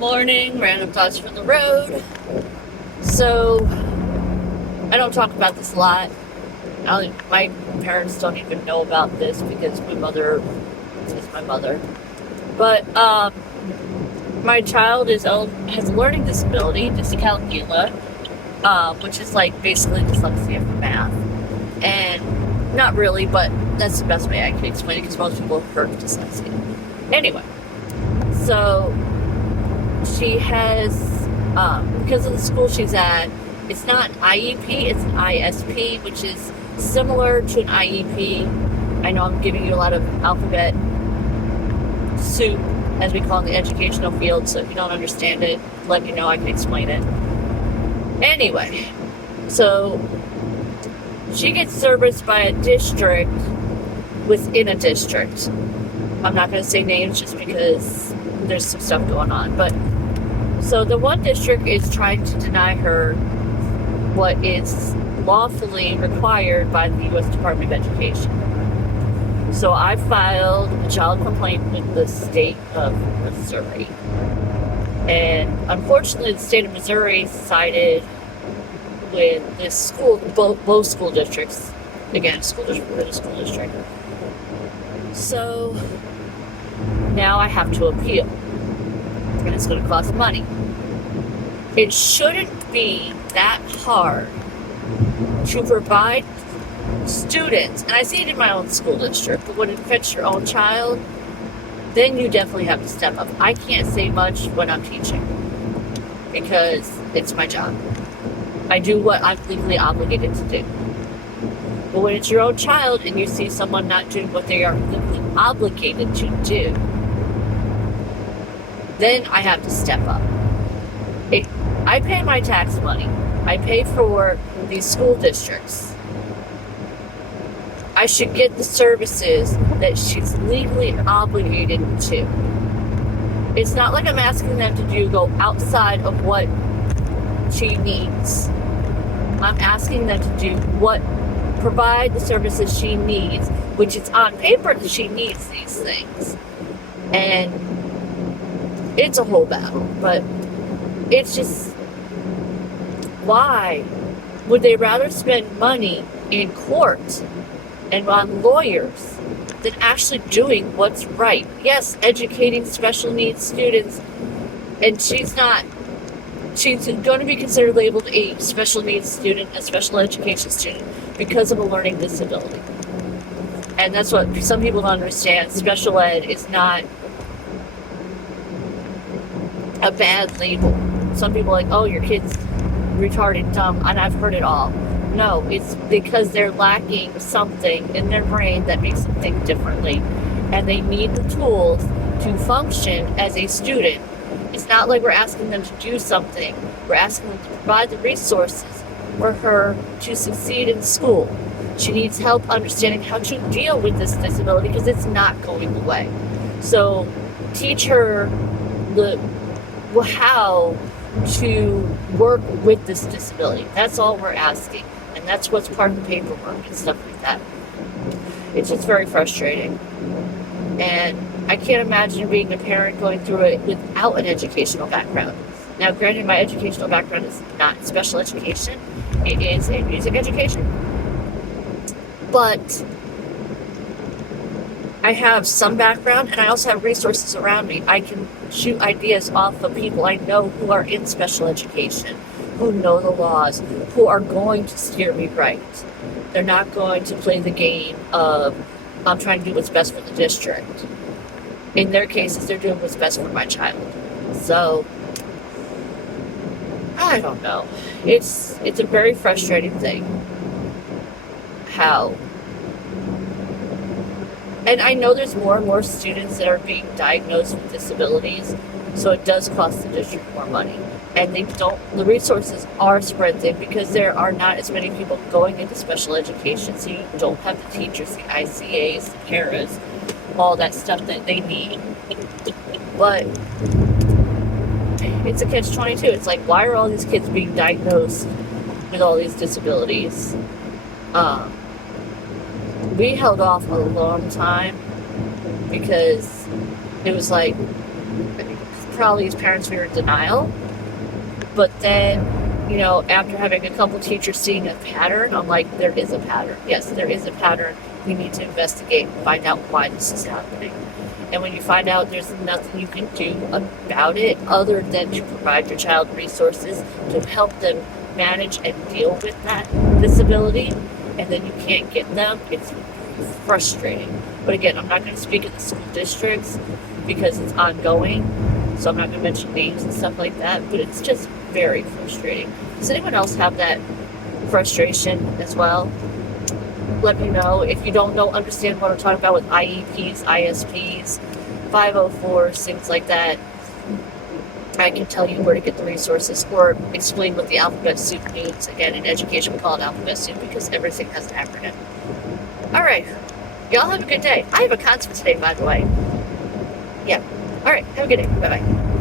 morning, random thoughts from the road. So, I don't talk about this a lot. My parents don't even know about this because my mother is my mother. But my child has a learning disability, dyscalculia, which is like basically dyslexia for math. And not really, but that's the best way I can explain it because most people have heard of dyslexia. Anyway, so she has, because of the school she's at, it's not an IEP, it's an ISP, which is similar to an IEP. I know I'm giving you a lot of alphabet soup, as we call it in the educational field, so if you don't understand it, let me know, I can explain it. Anyway, so she gets serviced by a district within a district. I'm not going to say names just because there's some stuff going on, but so the one district is trying to deny her what is lawfully required by the U.S. Department of Education. So I filed a child complaint with the state of Missouri. And unfortunately, the state of Missouri sided with this school, both school districts. Again, school district within a school district. So now I have to appeal. And it's going to cost money. It shouldn't be that hard to provide students, and I see it in my own school district, but when it affects your own child, then you definitely have to step up. I can't say much when I'm teaching because it's my job. I do what I'm legally obligated to do. But when it's your own child and you see someone not doing what they are legally obligated to do, then I have to step up. I pay my tax money. I pay for these school districts. I should get the services that she's legally obligated to. It's not like I'm asking them to go outside of what she needs. I'm asking them to provide the services she needs, which is on paper that she needs these things. And it's a whole battle, but it's just, why would they rather spend money in court and on lawyers than actually doing what's right? Yes, educating special needs students, and she's going to be considered labeled a special needs student, a special education student, because of a learning disability. And that's what some people don't understand. Special ed is not a bad label. Some people are like, oh, your kid's retarded, dumb, and I've heard it all. No, it's because they're lacking something in their brain that makes them think differently, and they need the tools to function as a student. It's not like we're asking them to do something. We're asking them to provide the resources for her to succeed in school. She needs help understanding how to deal with this disability because it's not going away. So teach her how to work with this disability. That's all we're asking. And that's what's part of the paperwork and stuff like that. It's just very frustrating. And I can't imagine being a parent going through it without an educational background. Now, granted, my educational background is not special education. It is a music education. But I have some background, and I also have resources around me. I can shoot ideas off of people I know who are in special education, who know the laws, who are going to steer me right. They're not going to play the game of, I'm trying to do what's best for the district. In their cases, they're doing what's best for my child. So, I don't know. It's a very frustrating thing. How? And I know there's more and more students that are being diagnosed with disabilities, so it does cost the district more money. And the resources are spread thin because there are not as many people going into special education, so you don't have the teachers, the ICAs, the paras, all that stuff that they need. But it's a catch-22. It's like, why are all these kids being diagnosed with all these disabilities? We held off a long time because it was like, probably as parents we were in denial. But then, after having a couple teachers seeing a pattern, I'm like, there is a pattern. Yes, there is a pattern. We need to investigate and find out why this is happening. And when you find out there's nothing you can do about it other than to provide your child resources to help them manage and deal with that disability, and then you can't get them, it's frustrating. But again, I'm not going to speak of the school districts because it's ongoing, so I'm not going to mention names and stuff like that, but it's just very frustrating. Does anyone else have that frustration as well? Let me know. If you don't understand what I'm talking about with IEPs, ISPs, 504s, things like that, I can tell you where to get the resources or explain what the alphabet soup means. Again, in education, we call it alphabet soup because everything has an acronym. All right. Y'all have a good day. I have a concert today, by the way. Yeah. All right. Have a good day. Bye-bye.